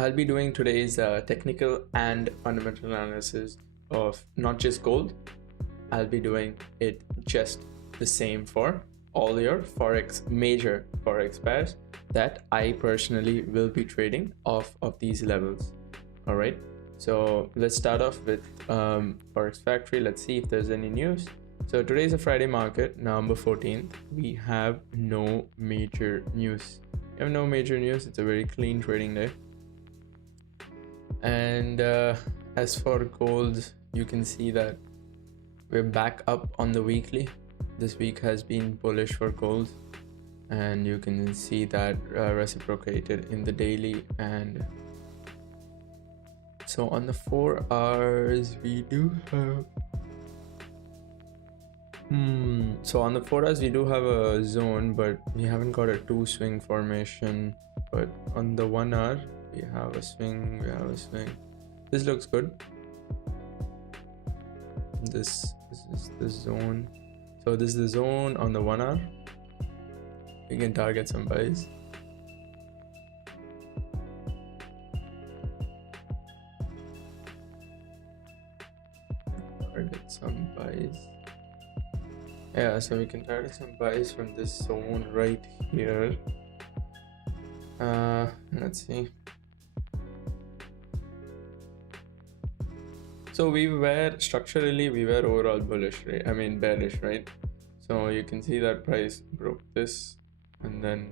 I'll be doing today's technical and fundamental analysis of not just gold. I'll be doing it just the same for all your Forex, major Forex pairs that I personally will be trading off of these levels. All right, so let's start off with Forex Factory. Let's see if there's any news. So today's a Friday market, November 14th. We have no major news. We have no major news. It's a very clean trading day. And as for gold, you can see that we're back up on the weekly. This week has been bullish for gold, and you can see that reciprocated in the daily. And so on the 4 hours we do have so on the 4 hours we do have a zone, but we haven't got a 2 swing formation. But on the 1 hour we have a swing. This looks good. This is the zone. So this is the zone on the 1 hour. We can target some buys. Yeah, so we can target some buys from this zone right here. Let's see. So we were structurally overall bullish, right? I mean bearish, right? So you can see that price broke this, and then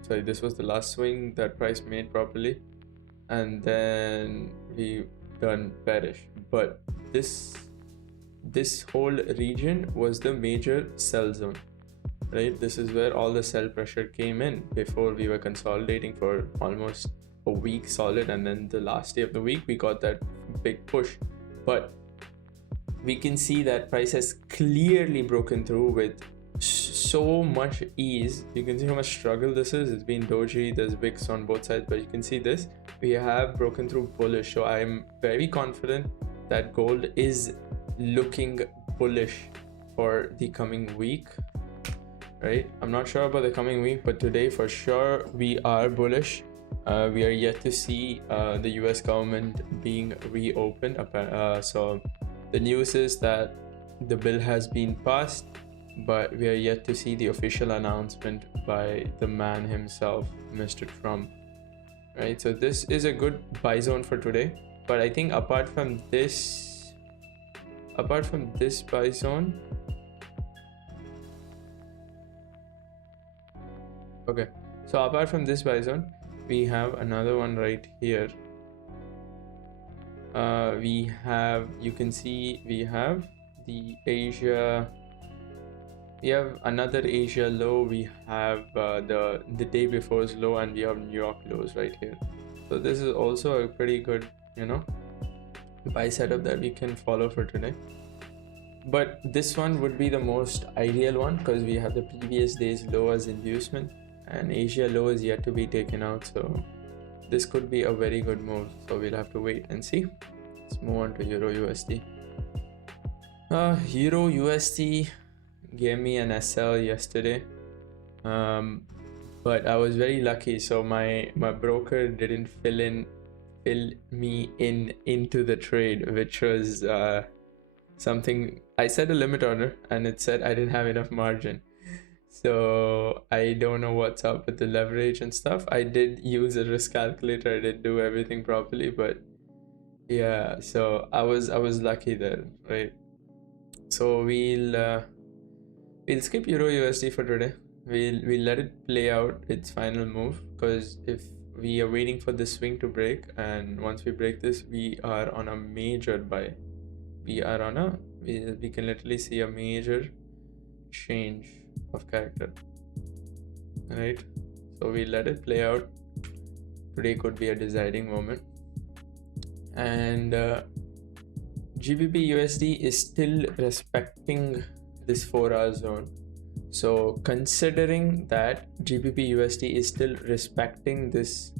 sorry, this was the last swing that price made properly, and then we turned bearish. But this whole region was the major sell zone, right? This is where all the sell pressure came in before we were consolidating for almost a week solid, and then the last day of the week we got that big push. But we can see that price has clearly broken through with so much ease. You can see how much struggle this is. It's been doji, there's wicks on both sides, but you can see this, we have broken through bullish. So I'm very confident that gold is looking bullish for the coming week, right? I'm not sure about the coming week, but today for sure we are bullish. We are yet to see the US government being reopened. So the news is that the bill has been passed, but we are yet to see the official announcement by the man himself, Mr. Trump, right? So this is a good buy zone for today. But I think apart from this buy zone, okay, so apart from this buy zone, we have another one right here. You can see we have the Asia, we have another Asia low, we have the day before's low, and we have New York lows right here. So this is also a pretty good, buy setup that we can follow for today. But this one would be the most ideal one because we have the previous day's low as inducement, and Asia low is yet to be taken out. So this could be a very good move. So we'll have to wait and see. Let's move on to EURUSD. EURUSD gave me an SL yesterday, but I was very lucky. So my broker didn't fill me into the trade, which was something. I set a limit order and it said I didn't have enough margin. So I don't know what's up with the leverage and stuff. I did use a risk calculator. I did do everything properly, but yeah, so I was lucky there, right? So we'll skip EURUSD for today. We'll let it play out its final move, because if we are waiting for the swing to break, and once we break this, we are on a major buy. We can literally see a major change of character, right? So we let it play out. Today could be a deciding moment. And GBPUSD is still respecting this 4-hour zone. So considering that GBPUSD is still respecting this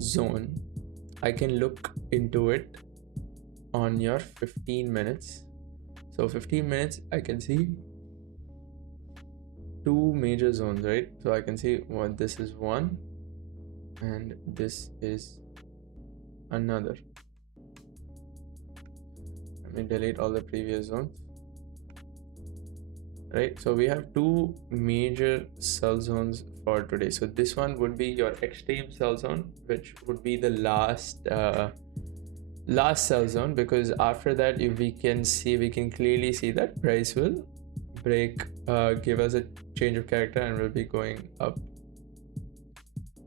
zone, I can look into it on your 15 minutes. So 15 minutes, I can see 2 major zones, right? So I can see what this is one, and this is another. Let me delete all the previous zones. Right, so we have two major sell zones for today. So this one would be your extreme sell zone, which would be the last sell zone, because after that we can clearly see that price will break, give us a change of character and will be going up.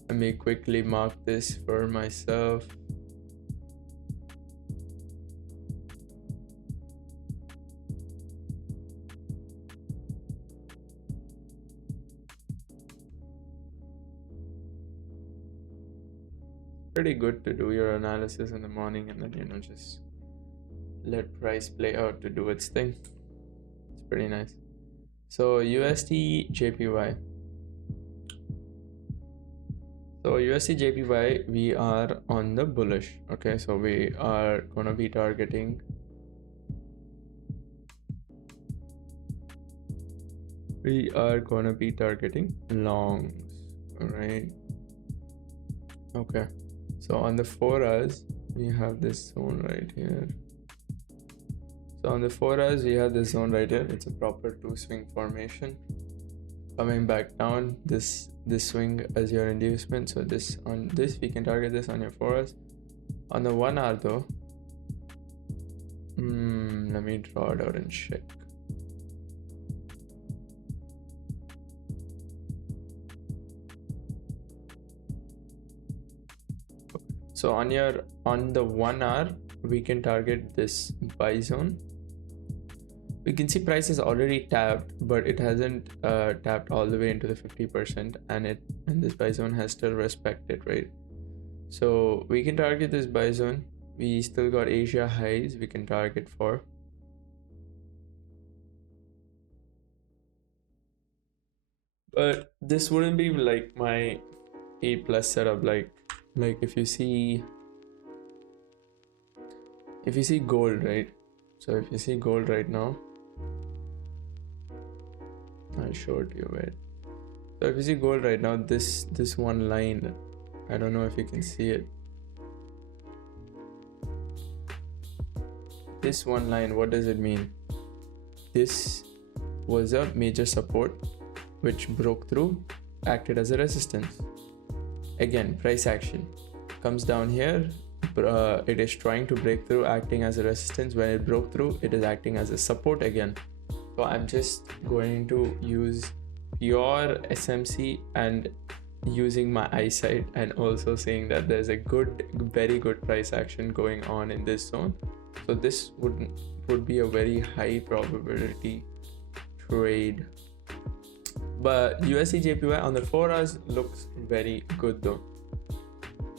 Let me quickly mark this for myself. Pretty good to do your analysis in the morning and then, you know, just let price play out to do its thing. It's pretty nice. So USDJPY. So USDJPY, we are on the bullish. Okay, so we are gonna be targeting longs. All right. Okay, so on the 4 hours we have this zone right here. So on the 4 hours we have this zone right here. It's a proper 2 swing formation coming back down. This swing as your inducement. So this, on this, we can target this on your 4 hours. On the 1 hour though, let me draw it out and check. So on the 1 hour we can target this buy zone. We can see price is already tapped, but it hasn't tapped all the way into the 50%, and this buy zone has still respected, right? So we can target this buy zone. We still got Asia highs we can target for. But this wouldn't be like my A+ setup. Like if you see gold, right? So if you see gold right now, I'll show it to you, right? So if you see gold right now, this one line, I don't know if you can see it. This one line, what does it mean? This was a major support which broke through, acted as a resistance. Again, price action comes down here. It is trying to break through, acting as a resistance. When it broke through, it is acting as a support again. So I'm just going to use pure SMC and using my eyesight, and also saying that there's a very good price action going on in this zone. So this would be a very high probability trade. But USDJPY on the 4 hours looks very good though.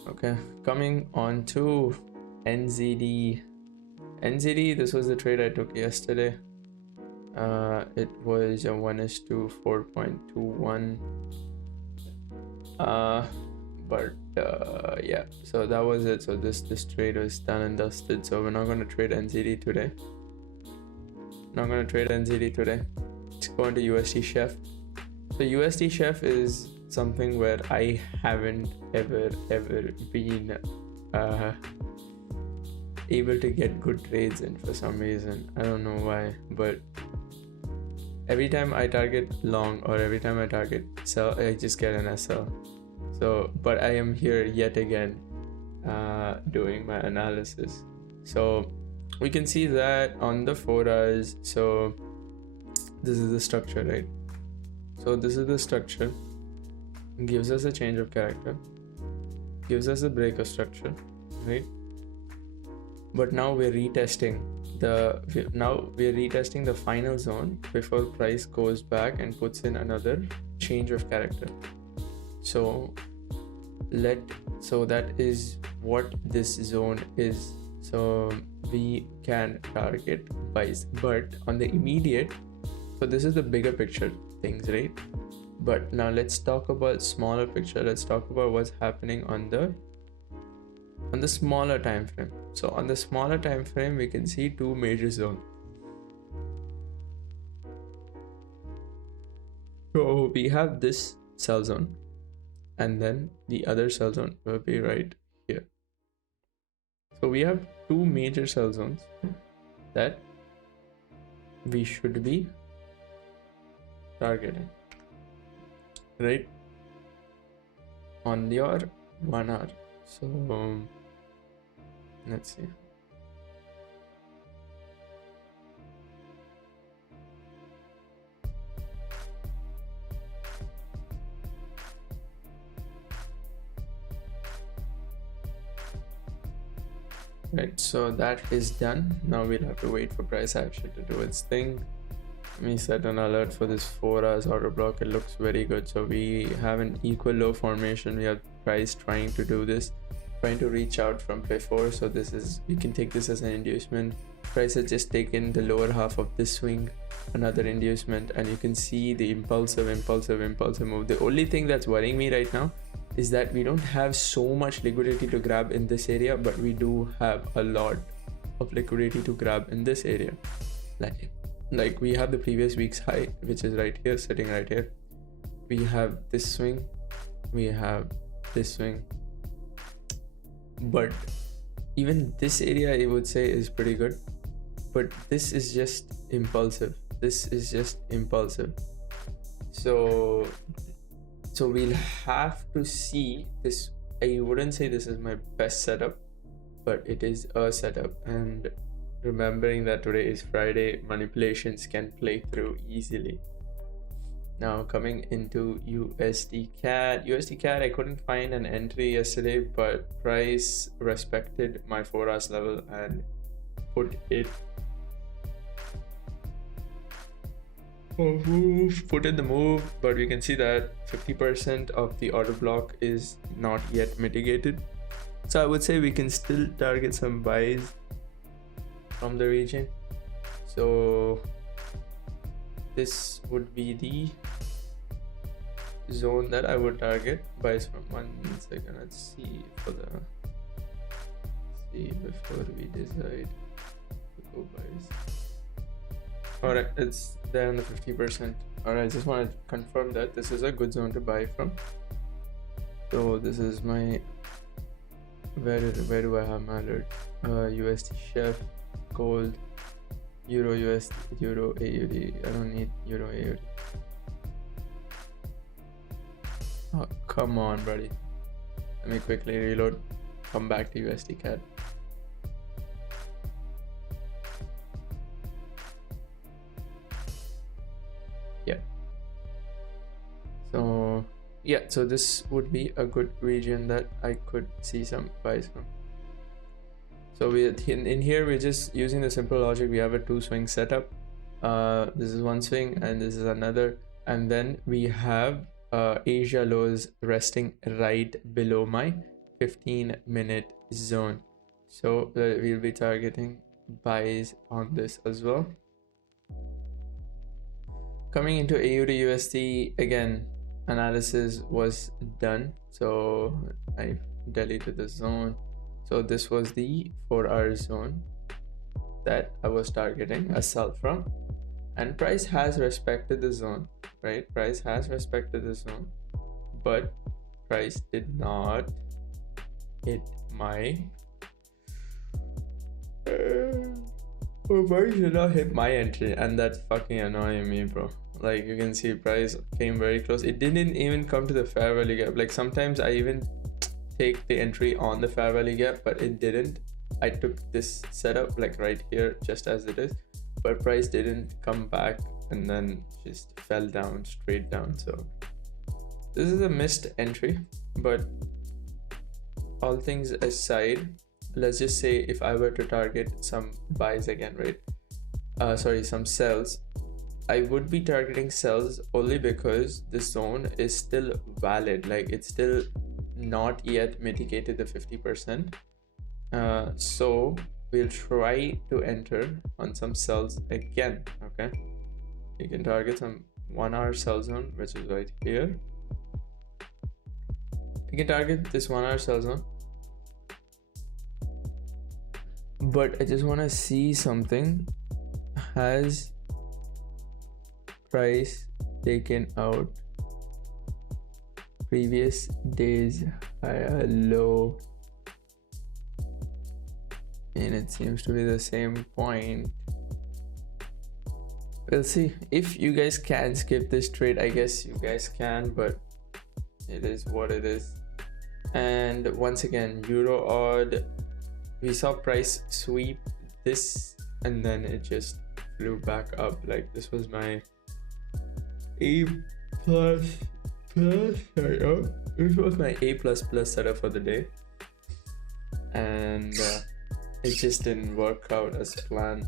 Okay, coming on to NZD. This was the trade I took yesterday. It was a 1:4.21. Yeah, so that was it. So this trade was done and dusted. So we're not going to trade NZD today. Let's go into USDCHF. So USDCHF is something where I haven't ever been able to get good trades in for some reason. I don't know why, but every time I target long or every time I target sell, I just get an SL. So, but I am here yet again doing my analysis. So we can see that on the 4 hours. So this is the structure, right? So this is the structure. Gives us a change of character, gives us a break of structure, right? But now we're retesting the final zone before price goes back and puts in another change of character. So that is what this zone is. So we can target buys, but on the immediate, so this is the bigger picture things, right? But now let's talk about smaller picture. Let's talk about what's happening on the smaller time frame. So on the smaller time frame, we can see two major zones. So we have this sell zone, and then the other sell zone will be right here. we have two major sell zones that we should be targeting, right, on your 1 hour. So let's see. Right, so that is done. Now we'll have to wait for price action to do its thing. Let me set an alert for this 4 hours order block. It looks very good. So we have an equal low formation. We have price trying to do this, trying to reach out from before. So this is, we can take this as an inducement. Price has just taken the lower half of this swing, another inducement, and you can see the impulsive move. The only thing that's worrying me right now is that we don't have so much liquidity to grab in this area, but we do have a lot of liquidity to grab in this area. Like we have the previous week's high, which is right here, sitting right here. We have this swing, we have this swing, but even this area I would say is pretty good, but this is just impulsive. So we'll have to see this. I wouldn't say this is my best setup, but it is a setup. And remembering that today is Friday, manipulations can play through easily. Now coming into USDCAD. USDCAD, I couldn't find an entry yesterday, but price respected my 4 hours level and put in the move, but we can see that 50% of the order block is not yet mitigated. So I would say we can still target some buys from the region. So this would be the zone that I would target buys from. 1 second, let's see before we decide to go buys. All right, it's there on the 50%. All right, I just want to confirm that this is a good zone to buy from. So this is my, where do I have my alert? USDCHF, gold, EURUSD, Euro AUD. I don't need Euro AUD. Oh, come on, buddy. Let me quickly reload. Come back to USDCAD. So this would be a good region that I could see some buys from. So we in here we're just using the simple logic. We have a 2 swing setup. This is one swing and this is another, and then we have Asia lows resting right below my 15-minute zone. So we'll be targeting buys on this as well. Coming into AUDUSD, again, analysis was done, so I deleted the zone. So this was the 4-hour zone that I was targeting a sell from, and price has respected the zone, right? Price has respected the zone, but price did not hit my price did not hit my entry, and that's fucking annoying me, bro. Like you can see price came very close. It didn't even come to the fair value gap. Like sometimes I even take the entry on the fair value gap, but it didn't. I took this setup like right here just as it is, but price didn't come back and then just fell down, straight down. So this is a missed entry, but all things aside, let's just say if I were to target some buys again, right? Some sells. I would be targeting sells only because the zone is still valid. Like it's still not yet mitigated the 50%. So we'll try to enter on some sells again. Okay, you can target some 1-hour sell zone, which is right here. You can target this 1-hour sell zone, but I just want to see something. Has price taken out previous days high low? and it seems to be the same point. We'll see if you guys can skip this trade. I guess you guys can, but it is what it is. And once again, EUROAUD, we saw price sweep this and then it just flew back up. Like, this was my A++, this was my A++ setup for the day, and it just didn't work out as planned.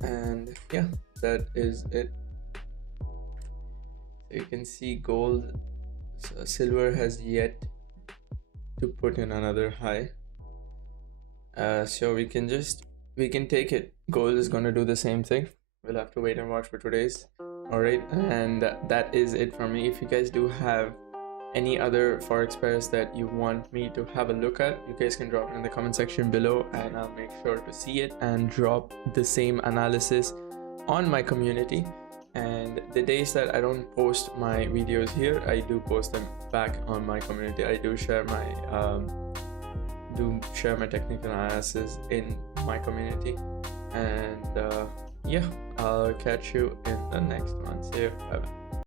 And yeah, that is it. So you can see gold, so silver has yet to put in another high, so we can take it. Gold is going to do the same thing. We'll have to wait and watch for today's. All right, and that is it for me. If you guys do have any other forex pairs that you want me to have a look at, you guys can drop it in the comment section below, and I'll make sure to see it and drop the same analysis on my community. And the days that I don't post my videos here, I do post them back on my community. I do share my technical analysis in my community. And yeah, I'll catch you in the next one. See you. Bye bye.